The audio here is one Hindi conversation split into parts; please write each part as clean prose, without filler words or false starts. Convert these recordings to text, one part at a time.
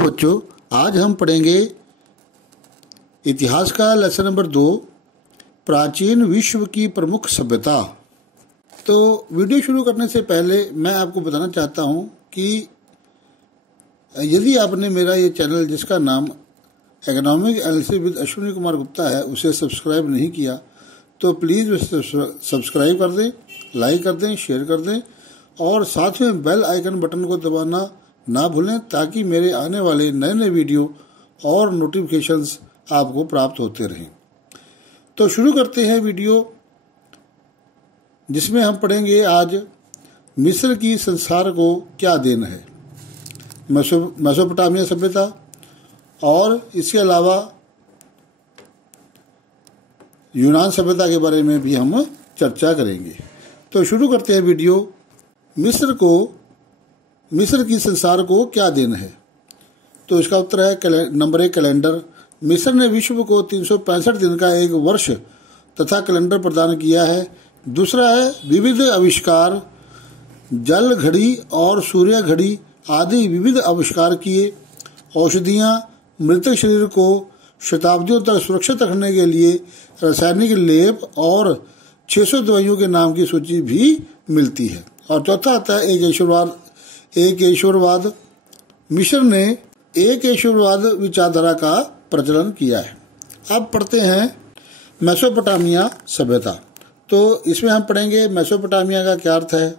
हेलो बच्चों, आज हम पढ़ेंगे इतिहास का लेसन नंबर 2, प्राचीन विश्व की प्रमुख सभ्यता। तो वीडियो शुरू करने से पहले मैं आपको बताना चाहता हूं कि यदि आपने मेरा ये चैनल जिसका नाम economic analysis with Ashwini Kumar Gupta है उसे सब्सक्राइब नहीं किया तो प्लीज़ उसे सब्सक्राइब कर दें, लाइक कर दें, शेयर कर दें और साथ में बेल आइकन बटन को दबाना ना भूलें ताकि मेरे आने वाले नए नए वीडियो और नोटिफिकेशंस आपको प्राप्त होते रहें। तो शुरू करते हैं वीडियो, जिसमें हम पढ़ेंगे आज मिस्र की संसार को क्या देन है, मेसोपोटामिया सभ्यता, और इसके अलावा यूनान सभ्यता के बारे में भी हम चर्चा करेंगे। तो शुरू करते हैं वीडियो। मिस्र की संसार को क्या देन है? तो इसका उत्तर है नंबर 1 कैलेंडर। मिस्र ने विश्व को 365 दिन का एक वर्ष तथा कैलेंडर प्रदान किया है। दूसरा है विविध आविष्कार, जल घड़ी और सूर्य घड़ी आदि विविध आविष्कार किए। औषधियाँ, मृतक शरीर को शताब्दियों तक सुरक्षित रखने के लिए रासायनिक लेप और 600 दवाइयों के नाम की सूची भी मिलती है। और चौथा आता है एक ईश्वरवाद। मिस्र ने एक ईश्वरवाद विचारधारा का प्रचलन किया है। अब पढ़ते हैं मेसोपोटामिया सभ्यता। तो इसमें हम पढ़ेंगे मेसोपोटामिया का क्या अर्थ है।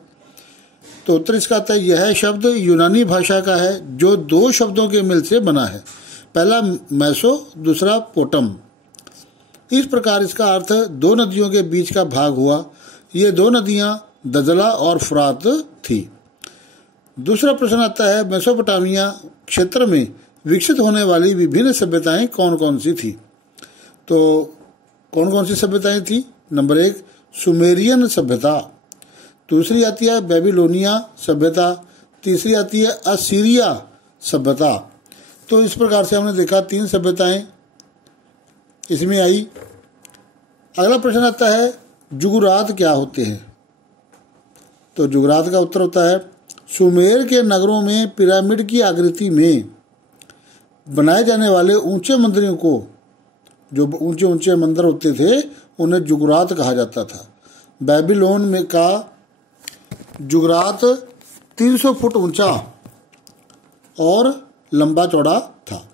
तो उत्तर इसका आता है यह शब्द यूनानी भाषा का है जो 2 शब्दों के मिल से बना है, पहला मेसो, दूसरा पोटम। इस प्रकार इसका अर्थ 2 नदियों के बीच का भाग हुआ। ये 2 नदियां दजला और फुरात थी। दूसरा प्रश्न आता है मेसोपोटामिया क्षेत्र में विकसित होने वाली विभिन्न सभ्यताएं कौन कौन सी थी? तो कौन कौन सी सभ्यताएं थी? नंबर 1 सुमेरियन सभ्यता, दूसरी आती है बेबीलोनिया सभ्यता, तीसरी आती है असीरिया सभ्यता। तो इस प्रकार से हमने देखा 3 सभ्यताएं इसमें आई। अगला प्रश्न आता है जुगरात क्या होते हैं? तो जुगरात का उत्तर होता है सुमेर के नगरों में पिरामिड की आकृति में बनाए जाने वाले ऊंचे मंदिरों को, जो ऊंचे ऊंचे मंदिर होते थे उन्हें जुगरात कहा जाता था। बेबीलोन में का जुगरात 300 फुट ऊंचा और लंबा चौड़ा था।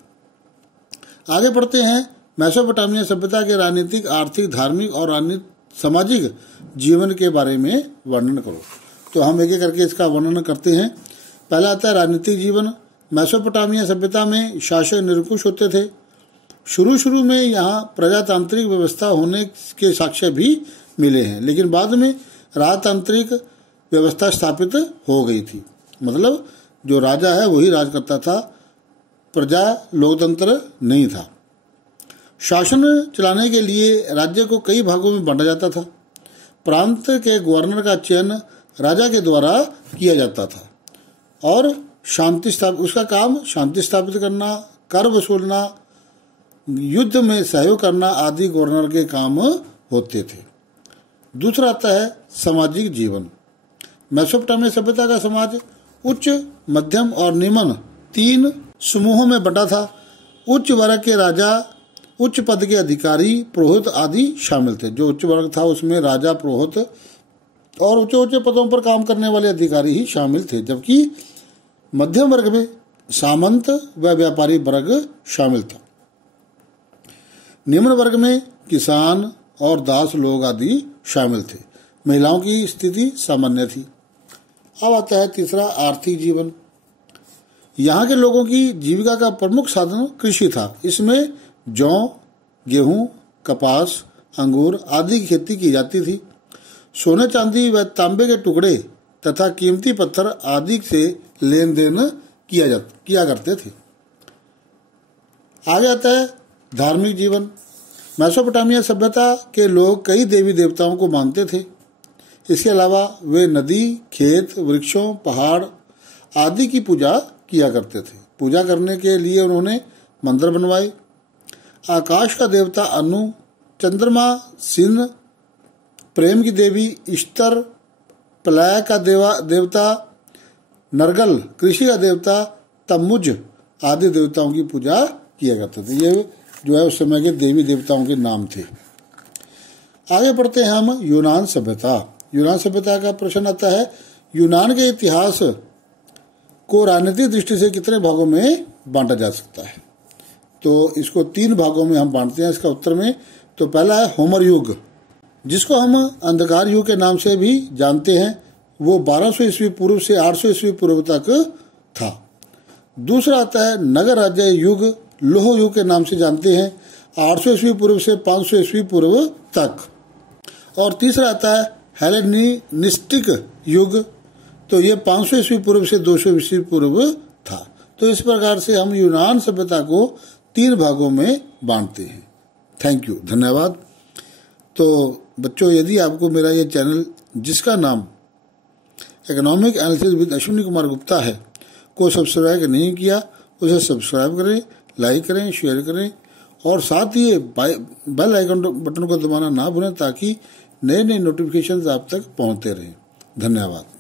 आगे पढ़ते हैं मेसोपोटामिया सभ्यता के राजनीतिक, आर्थिक, धार्मिक और सामाजिक जीवन के बारे में वर्णन करो। तो हम एक एक करके इसका वर्णन करते हैं। पहला आता है राजनीतिक जीवन। मेसोपोटामिया सभ्यता में शासक निरंकुश होते थे। शुरू में यहाँ प्रजातांत्रिक व्यवस्था होने के साक्ष्य भी मिले हैं, लेकिन बाद में राजतांत्रिक व्यवस्था स्थापित हो गई थी। मतलब जो राजा है वही राज करता था, प्रजा लोकतंत्र नहीं था। शासन चलाने के लिए राज्य को कई भागों में बांटा जाता था। प्रांत के गवर्नर का चयन राजा के द्वारा किया जाता था और उसका काम शांति स्थापित करना, कर वसूलना, युद्ध में सहयोग करना आदि गवर्नर के काम होते थे। दूसरा आता है सामाजिक जीवन। मेसोपोटामिया सभ्यता का समाज उच्च, मध्यम और निम्न 3 समूहों में बंटा था। उच्च वर्ग के राजा, उच्च पद के अधिकारी, पुरोहित आदि शामिल थे। जो उच्च वर्ग था उसमें राजा, पुरोहित और ऊंचे ऊंचे पदों पर काम करने वाले अधिकारी ही शामिल थे, जबकि मध्यम वर्ग में सामंत व व्यापारी वर्ग शामिल था। निम्न वर्ग में किसान और दास लोग आदि शामिल थे। महिलाओं की स्थिति सामान्य थी। अब आता है तीसरा आर्थिक जीवन। यहाँ के लोगों की जीविका का प्रमुख साधन कृषि था। इसमें जौ, गेहूं, कपास, अंगूर आदि की खेती की जाती थी। सोने, चांदी व तांबे के टुकड़े तथा कीमती पत्थर आदि से लेन देन किया करते थे। आगे आता है धार्मिक जीवन। मेसोपोटामिया सभ्यता के लोग कई देवी देवताओं को मानते थे। इसके अलावा वे नदी, खेत, वृक्षों, पहाड़ आदि की पूजा किया करते थे। पूजा करने के लिए उन्होंने मंदिर बनवाए। आकाश का देवता अनु, चंद्रमा सिन, प्रेम की देवी इश्तर, प्रलय का देवता नरगल, कृषि का देवता तम्मुज आदि देवताओं की पूजा किया करते थे। ये जो है उस समय के देवी देवताओं के नाम थे। आगे बढ़ते हैं हम यूनान सभ्यता। यूनान सभ्यता का प्रश्न आता है, यूनान के इतिहास को राजनीतिक दृष्टि से कितने भागों में बांटा जा सकता है? तो इसको 3 भागों में हम बांटते हैं इसका उत्तर में। तो पहला है होमर युग, जिसको हम अंधकार युग के नाम से भी जानते हैं। वो 1200 ईस्वी पूर्व से 800 ईस्वी पूर्व तक था। दूसरा आता है नगर राज्य युग, लोह युग के नाम से जानते हैं, 800 ईस्वी पूर्व से 500 ईस्वी पूर्व तक। और तीसरा आता है हेलेनिस्टिक युग, तो ये 500 ईस्वी पूर्व से 200 ईस्वी पूर्व था। तो इस प्रकार से हम यूनान सभ्यता को 3 भागों में बांटते हैं। थैंक यू, धन्यवाद। तो बच्चों, यदि आपको मेरा ये चैनल जिसका नाम economic analysis with Ashwini Kumar Gupta है को सब्सक्राइब नहीं किया, उसे सब्सक्राइब करें, लाइक करें, शेयर करें और साथ ही बेल आइकन बटन को दबाना ना भूलें ताकि नए नए नोटिफिकेशंस आप तक पहुंचते रहें। धन्यवाद।